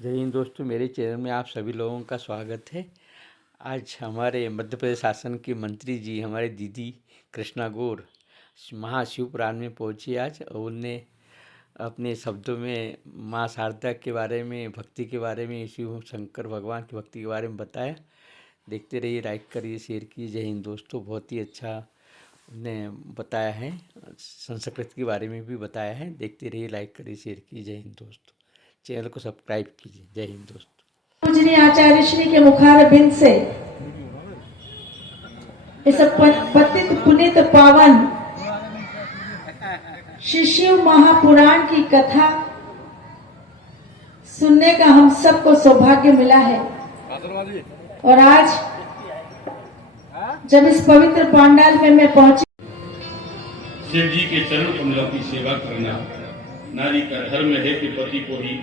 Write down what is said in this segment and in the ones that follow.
जय हिंद दोस्तों, मेरे चैनल में आप सभी लोगों का स्वागत है। आज हमारे मध्य प्रदेश शासन की मंत्री जी हमारे दीदी कृष्णा गौर महाशिवपुराण में पहुंची आज, और उनने अपने शब्दों में माँ शारदा के बारे में, भक्ति के बारे में, शिव शंकर भगवान की भक्ति के बारे में बताया। देखते रहिए, लाइक करिए, शेयर कीजिए। जय हिंद दोस्तों, बहुत ही अच्छा उन्होंने बताया है। संस्कृत के बारे में भी बताया है। देखते रहिए, लाइक करिए, शेयर कीजिए। जय हिंद दोस्तों, चैनल को सब्सक्राइब कीजिए। जय हिंद दोस्तों। पूजनीय आचार्य श्री के मुखार बिंद से इस पतित पुनित पावन श्री शिव महापुराण की कथा सुनने का हम सबको सौभाग्य मिला है। और आज जब इस पवित्र पंडाल में मैं पहुंची, शिव जी के चरण कमलों की सेवा करना नारी का धर्म है कि पति को ही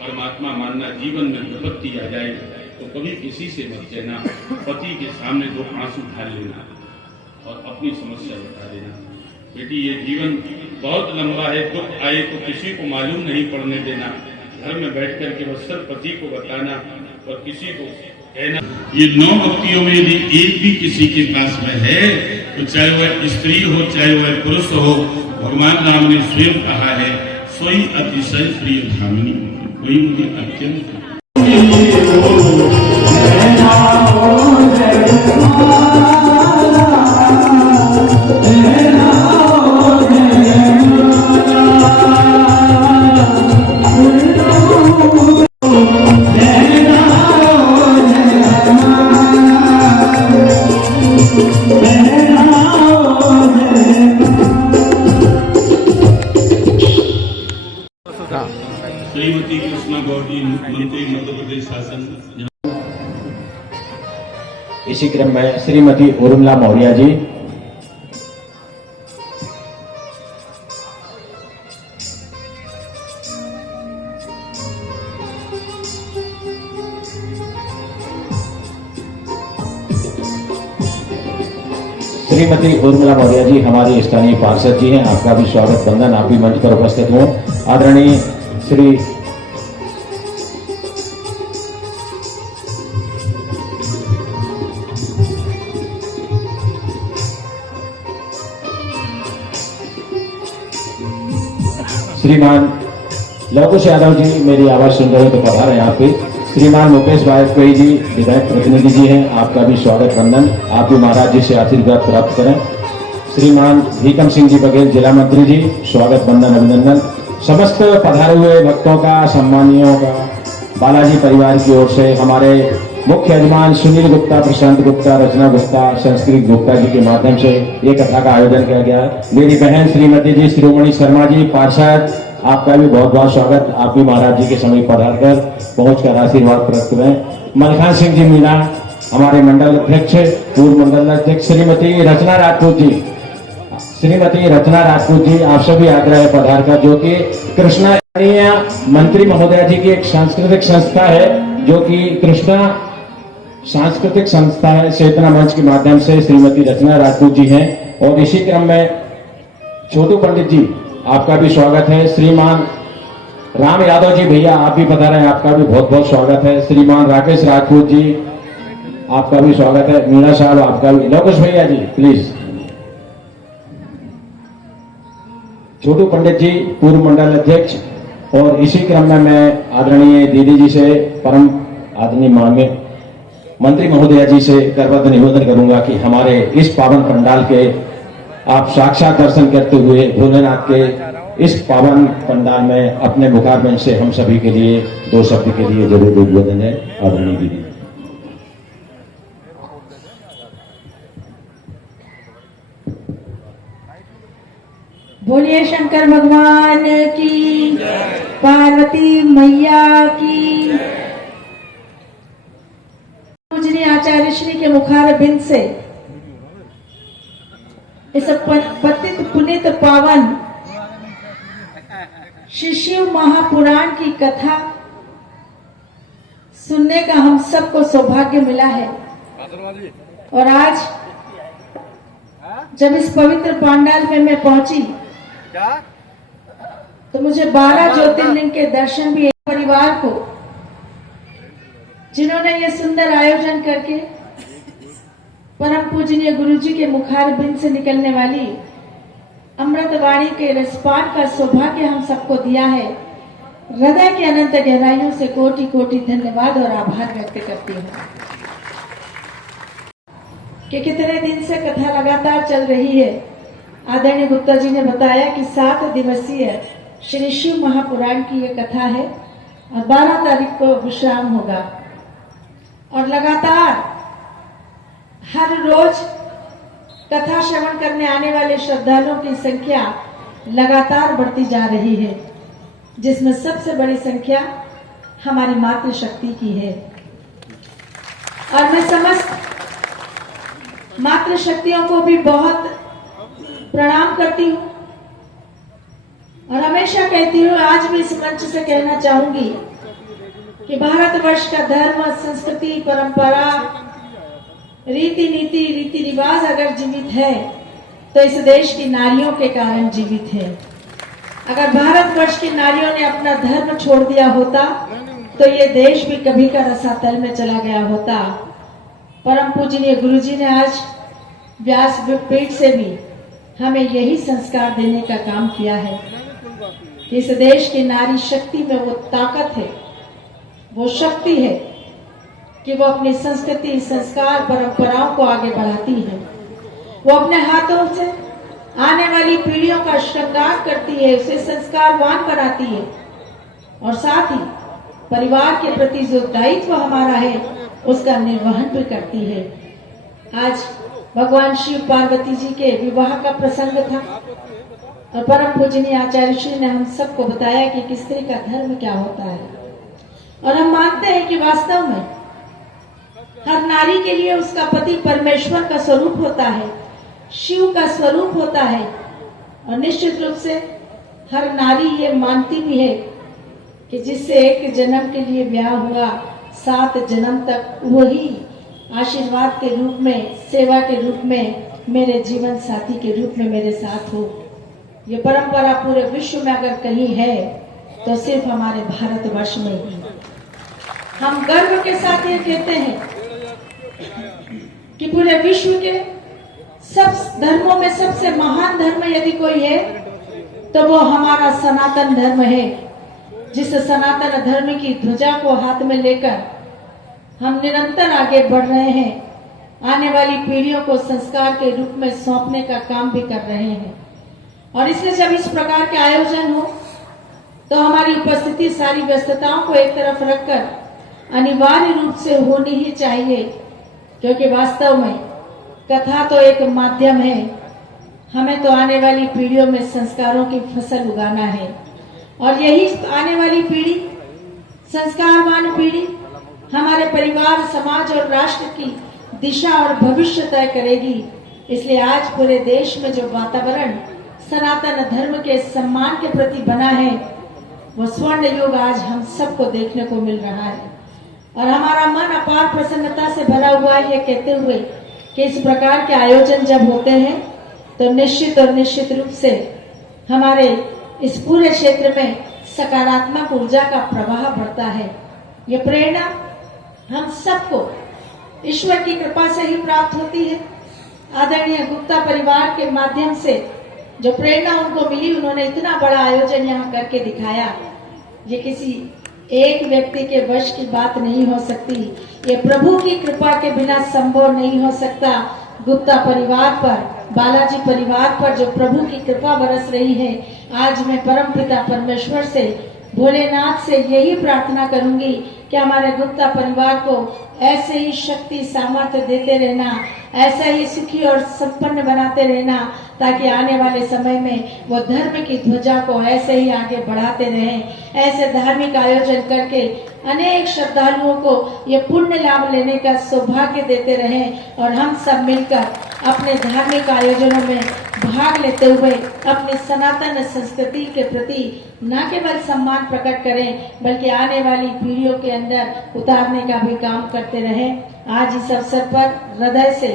परमात्मा मानना। जीवन में विपत्ति आ जाए तो कभी किसी से मत कहना, पति के सामने दो आंसू ढाल लेना और अपनी समस्या बता देना। बेटी, ये जीवन बहुत लंबा है, दुख आए तो किसी को मालूम नहीं पड़ने देना। घर में बैठ कर के बस सिर्फ पति को बताना और किसी को कहना। ये 9 भक्तियों में यदि एक भी किसी के पास में है तो चाहे वह स्त्री हो चाहे वह पुरुष हो, भगवान राम ने स्वयं कहा है, सोई अतिशय प्रिय धामिनी, वही मुझे अत्यंत श्रीमती कृष्णा गौर जी, मुख्यमंत्री मध्य प्रदेश शासन। इसी क्रम में श्रीमती उर्मिला मौर्य जी, श्रीमती उर्मिला मौर्य जी हमारी स्थानीय पार्षद जी हैं। आपका भी स्वागत बंदन। आप भी मंच पर उपस्थित हों। आदरणीय श्री श्रीमान लवकुश यादव जी मेरी आवाज सुन रहे तो पधार हैं आप भी। श्रीमान मुकेश वाजपेयी जी विधायक प्रतिनिधि जी हैं, आपका भी स्वागत वंदन। आप भी महाराज जी से आशीर्वाद प्राप्त करें। श्रीमान भीकम सिंह जी बघेल जिला मंत्री जी, स्वागत वंदन अभिनंदन। समस्त पधारे हुए भक्तों का, सम्मानियों का बालाजी परिवार की ओर से हमारे मुख्य यजमान सुनील गुप्ता, प्रशांत गुप्ता, रचना गुप्ता, संस्कृत गुप्ता जी के माध्यम से ये कथा का आयोजन किया गया है। मेरी बहन श्रीमती जी शिरोमणि शर्मा जी पार्षद, आपका भी बहुत बहुत स्वागत। आप भी महाराज जी के समय पधार कर पहुंचकर आशीर्वाद प्राप्त करें। मलखान सिंह जी मीना हमारे मंडल अध्यक्ष, पूर्व मंडल अध्यक्ष श्रीमती रचना राजपूत जी, श्रीमती रचना राजपूत जी आप सभी आग्रह पधार कर, जो कि कृष्णा मंत्री महोदया जी की एक सांस्कृतिक संस्था है, जो कि कृष्णा सांस्कृतिक संस्था है। चेतना मंच के माध्यम से श्रीमती रचना राजपूत जी हैं। और इसी क्रम में छोटू पंडित जी, आपका भी स्वागत है। श्रीमान राम यादव जी भैया आप भी पधारे हैं, आपका भी बहुत बहुत स्वागत है। श्रीमान राकेश राजपूत जी आपका भी स्वागत है। मीना साहब आपका भी। लवकुश भैया जी प्लीज। छोटू पंडित जी पूर्व मंडल अध्यक्ष। और इसी क्रम में मैं आदरणीय दीदी जी से, परम आदरणीय माननीय मंत्री महोदया जी से करबद्ध निवेदन करूंगा कि हमारे इस पावन पंडाल के आप साक्षात दर्शन करते हुए भोलेनाथ के इस पावन पंडाल में अपने मुखारबिंद से हम सभी के लिए 2 शब्द के लिए जरूर उद्बोधन है। आदरणीय दीदी। बोलिए शंकर भगवान की, पार्वती मैया की। पूजनीय आचार्य श्री के मुखार बिंद से इस पतित पुनित पावन श्री शिव महापुराण की कथा सुनने का हम सबको सौभाग्य मिला है। और आज जब इस पवित्र पंडाल में मैं पहुंची तो मुझे 12 ज्योतिर्लिंग के दर्शन भी, परिवार को जिन्होंने ये सुंदर आयोजन करके परम पूजनीय गुरु जी के मुखारबिंद से निकलने वाली अमृत वाणी के रसपान का सौभाग्य हम सबको दिया है। हृदय के अनंत गहराइयों से कोटि कोटि धन्यवाद और आभार व्यक्त करती हूँ कि कितने दिन से कथा लगातार चल रही है। आदरणीय गुप्ता जी ने बताया कि 7 दिवसीय श्री शिव महापुराण की ये कथा है और 12 तारीख को विश्राम होगा और लगातार हर रोज कथा श्रवण करने आने वाले श्रद्धालुओं की संख्या लगातार बढ़ती जा रही है, जिसमें सबसे बड़ी संख्या हमारी मातृशक्ति की है। और मैं समस्त मातृशक्तियों को भी बहुत प्रणाम करती हूँ और हमेशा कहती हूँ, आज भी इस मंच से कहना चाहूंगी कि भारतवर्ष का धर्म, संस्कृति, परंपरा, रीति नीति, रीति रिवाज अगर जीवित है तो इस देश की नारियों के कारण जीवित है। अगर भारतवर्ष की नारियों ने अपना धर्म छोड़ दिया होता तो ये देश भी कभी का रसातल में चला गया होता। परम पूजनीय गुरु जी ने आज व्यास पीठ से भी हमें यही संस्कार देने का काम किया है। इस देश की नारी शक्ति में वो ताकत है, वो शक्ति है कि वो अपनी संस्कृति, संस्कार, परंपराओं को आगे बढ़ाती है। वो अपने हाथों से आने वाली पीढ़ियों का श्रृंगार करती है, उसे संस्कारवान बनाती है और साथ ही परिवार के प्रति जो दायित्व हमारा है उसका निर्वहन भी करती है। आज भगवान शिव पार्वती जी के विवाह का प्रसंग था और परम पूजनीय आचार्य श्री ने हम सबको बताया कि स्त्री का धर्म क्या होता है और हम मानते हैं कि वास्तव में हर नारी के लिए उसका पति परमेश्वर का स्वरूप होता है, शिव का स्वरूप होता है और निश्चित रूप से हर नारी ये मानती भी है कि जिससे एक जन्म के लिए ब्याह हुआ, 7 जन्म तक वही आशीर्वाद के रूप में, सेवा के रूप में, मेरे जीवन साथी के रूप में मेरे साथ हो। ये परंपरा पूरे विश्व में अगर कहीं है तो सिर्फ हमारे भारतवर्ष में ही। हम गर्व के साथ ये कहते हैं कि पूरे विश्व के सब धर्मों में सबसे महान धर्म यदि कोई है तो वो हमारा सनातन धर्म है। जिस सनातन धर्म की ध्वजा को हाथ में लेकर हम निरंतर आगे बढ़ रहे हैं, आने वाली पीढ़ियों को संस्कार के रूप में सौंपने का काम भी कर रहे हैं। और इसलिए जब इस प्रकार के आयोजन हो तो हमारी उपस्थिति सारी व्यस्तताओं को एक तरफ रखकर अनिवार्य रूप से होनी ही चाहिए, क्योंकि वास्तव में कथा तो एक माध्यम है, हमें तो आने वाली पीढ़ियों में संस्कारों की फसल उगाना है और यही आने वाली पीढ़ी, संस्कारवान पीढ़ी हमारे परिवार, समाज और राष्ट्र की दिशा और भविष्य तय करेगी। इसलिए आज पूरे देश में जो वातावरण सनातन धर्म के सम्मान के प्रति बना है वो स्वर्ण युग आज हम सबको देखने को मिल रहा है और हमारा मन अपार प्रसन्नता से भरा हुआ है, ये कहते हुए कि इस प्रकार के आयोजन जब होते हैं तो निश्चित और निश्चित रूप से हमारे इस पूरे क्षेत्र में सकारात्मक ऊर्जा का प्रवाह बढ़ता है। ये प्रेरणा हम सबको ईश्वर की कृपा से ही प्राप्त होती है। आदरणीय गुप्ता परिवार के माध्यम से जो प्रेरणा उनको मिली, उन्होंने इतना बड़ा आयोजन यहाँ करके दिखाया। ये किसी एक व्यक्ति के वश की बात नहीं हो सकती, ये प्रभु की कृपा के बिना संभव नहीं हो सकता। गुप्ता परिवार पर, बालाजी परिवार पर जो प्रभु की कृपा बरस रही है, आज मैं परमपिता परमेश्वर से, भोलेनाथ से यही प्रार्थना करूंगी कि हमारे गुप्ता परिवार को ऐसे ही शक्ति सामर्थ्य देते रहना, ऐसा ही सुखी और संपन्न बनाते रहना, ताकि आने वाले समय में वो धर्म की ध्वजा को ऐसे ही आगे बढ़ाते रहें। ऐसे धार्मिक आयोजन करके अनेक श्रद्धालुओं को ये पुण्य लाभ लेने का सौभाग्य देते रहें और हम सब मिलकर अपने धार्मिक आयोजनों में भाग लेते हुए अपनी सनातन संस्कृति के प्रति न केवल सम्मान प्रकट करें बल्कि आने वाली पीढ़ियों के अंदर उतारने का भी काम करते रहें। आज इस अवसर पर हृदय से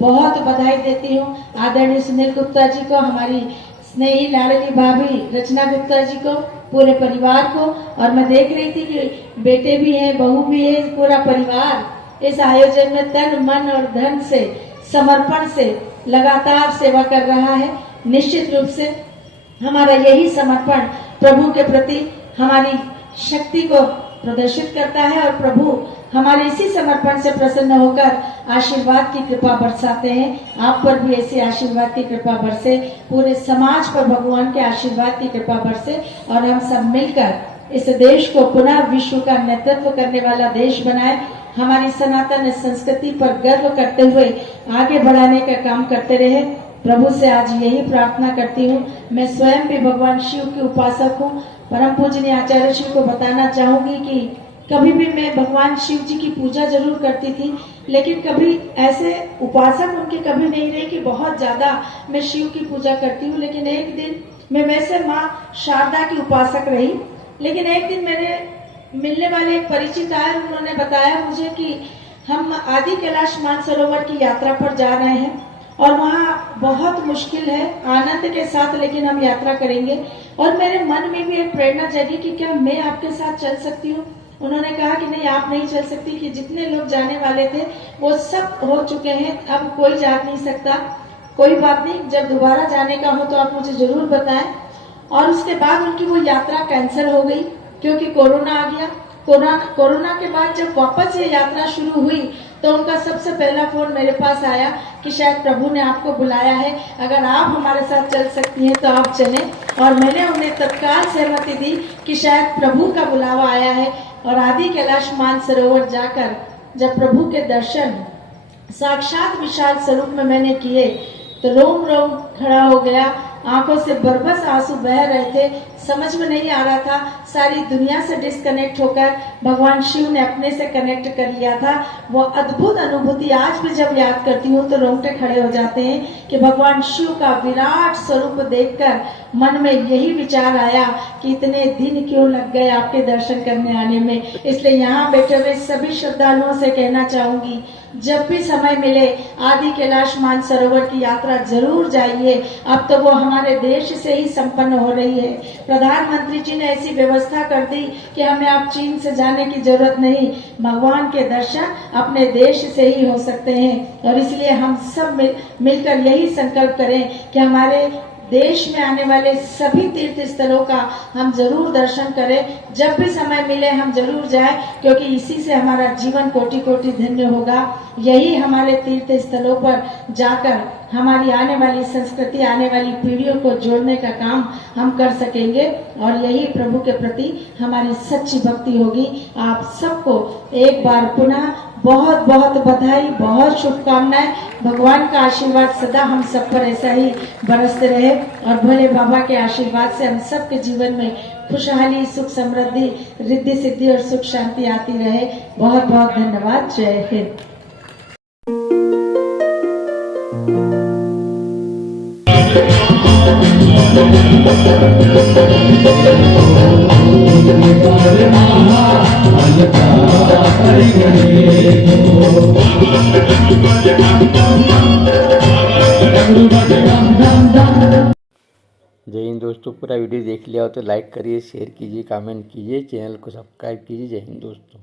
बहुत बधाई देती हूँ आदरणीय सुनील गुप्ता जी को, हमारी स्नेही लाडली भाभी रचना गुप्ता जी को, पूरे परिवार को। और मैं देख रही थी कि बेटे भी हैं, बहू भी है, पूरा परिवार इस आयोजन में तन मन और धन से समर्पण से लगातार सेवा कर रहा है। निश्चित रूप से हमारा यही समर्पण प्रभु के प्रति हमारी शक्ति को प्रदर्शित करता है और प्रभु हमारे इसी समर्पण से प्रसन्न होकर आशीर्वाद की कृपा बरसाते हैं। आप पर भी ऐसी आशीर्वाद की कृपा बरसे, पूरे समाज पर भगवान के आशीर्वाद की कृपा बरसे और हम सब मिलकर इस देश को पुनः विश्व का नेतृत्व करने वाला देश बनाए, हमारी सनातन संस्कृति पर गर्व करते हुए आगे बढ़ाने का काम करते रहे। प्रभु से आज यही प्रार्थना करती हूँ। मैं स्वयं भी भगवान शिव की उपासक हूँ। परम पूजनीय आचार्य शिव को बताना चाहूंगी कि कभी भी मैं भगवान शिव जी की पूजा जरूर करती थी, लेकिन कभी ऐसे उपासक उनके कभी नहीं रहे कि बहुत ज्यादा मैं शिव की पूजा करती हूँ। लेकिन एक दिन मैं वैसे माँ शारदा की उपासक रही, लेकिन एक दिन मेरे मिलने वाले एक परिचित आए, उन्होंने बताया मुझे कि हम आदि कैलाश मानसरोवर की यात्रा पर जा रहे हैं और वहाँ बहुत मुश्किल है, आनंद के साथ लेकिन हम यात्रा करेंगे। और मेरे मन में भी एक प्रेरणा जगी कि क्या मैं आपके साथ चल सकती हूँ। उन्होंने कहा कि नहीं, आप नहीं चल सकती, कि जितने लोग जाने वाले थे वो सब हो चुके हैं, अब कोई जा नहीं सकता। कोई बात नहीं, जब दोबारा जाने का हो तो आप मुझे जरूर बताएं। और उसके बाद उनकी वो यात्रा कैंसिल हो गई क्योंकि कोरोना आ गया। कोरोना के बाद जब वापस ये यात्रा शुरू हुई तो उनका सबसे पहला फोन मेरे पास आया कि शायद प्रभु ने आपको बुलाया है, अगर आप हमारे साथ चल सकती हैं तो आप चलें। और मैंने उन्हें तत्काल सहमति दी कि शायद प्रभु का बुलावा आया है। और आदि कैलाश मानसरोवर जाकर जब प्रभु के दर्शन साक्षात विशाल स्वरूप में मैंने किए तो रोम रोम खड़ा हो गया, आंखों से बरबस आंसू बह रहे थे, समझ में नहीं आ रहा था। सारी दुनिया से डिस्कनेक्ट होकर भगवान शिव ने अपने से कनेक्ट कर लिया था। वो अद्भुत अनुभूति आज भी जब याद करती हूँ तो रोंगटे खड़े हो जाते हैं कि भगवान शिव का विराट स्वरूप देखकर मन में यही विचार आया कि इतने दिन क्यों लग गए आपके दर्शन करने आने में। इसलिए यहाँ बैठे हुए सभी श्रद्धालुओं से कहना चाहूंगी, जब भी समय मिले आदि कैलाश मानसरोवर की यात्रा जरूर जाइए। अब तो वो हमारे देश से ही संपन्न हो रही है। प्रधानमंत्री जी ने ऐसी व्यवस्था कर दी कि हमें अब चीन से जाने की जरूरत नहीं, भगवान के दर्शन अपने देश से ही हो सकते हैं। और इसलिए हम सब मिलकर यही संकल्प करें कि हमारे देश में आने वाले सभी तीर्थ स्थलों का हम जरूर दर्शन करें। जब भी समय मिले हम जरूर जाएं, क्योंकि इसी से हमारा जीवन कोटि कोटि धन्य होगा। यही हमारे तीर्थ स्थलों पर जाकर हमारी आने वाली संस्कृति, आने वाली पीढ़ियों को जोड़ने का काम हम कर सकेंगे और यही प्रभु के प्रति हमारी सच्ची भक्ति होगी। आप सबको एक बार पुनः बहुत बहुत बधाई, बहुत शुभकामनाएं। भगवान का आशीर्वाद सदा हम सब पर ऐसा ही बरसते रहे और भोले बाबा के आशीर्वाद से हम सबके जीवन में खुशहाली, सुख, समृद्धि, रिद्धि सिद्धि और सुख शांति आती रहे। बहुत बहुत धन्यवाद। जय हिंद। जय हिंद दोस्तों। पूरा वीडियो देख लिया हो तो लाइक करिए, शेयर कीजिए, कमेंट कीजिए, चैनल को सब्सक्राइब कीजिए। जय हिंद दोस्तों।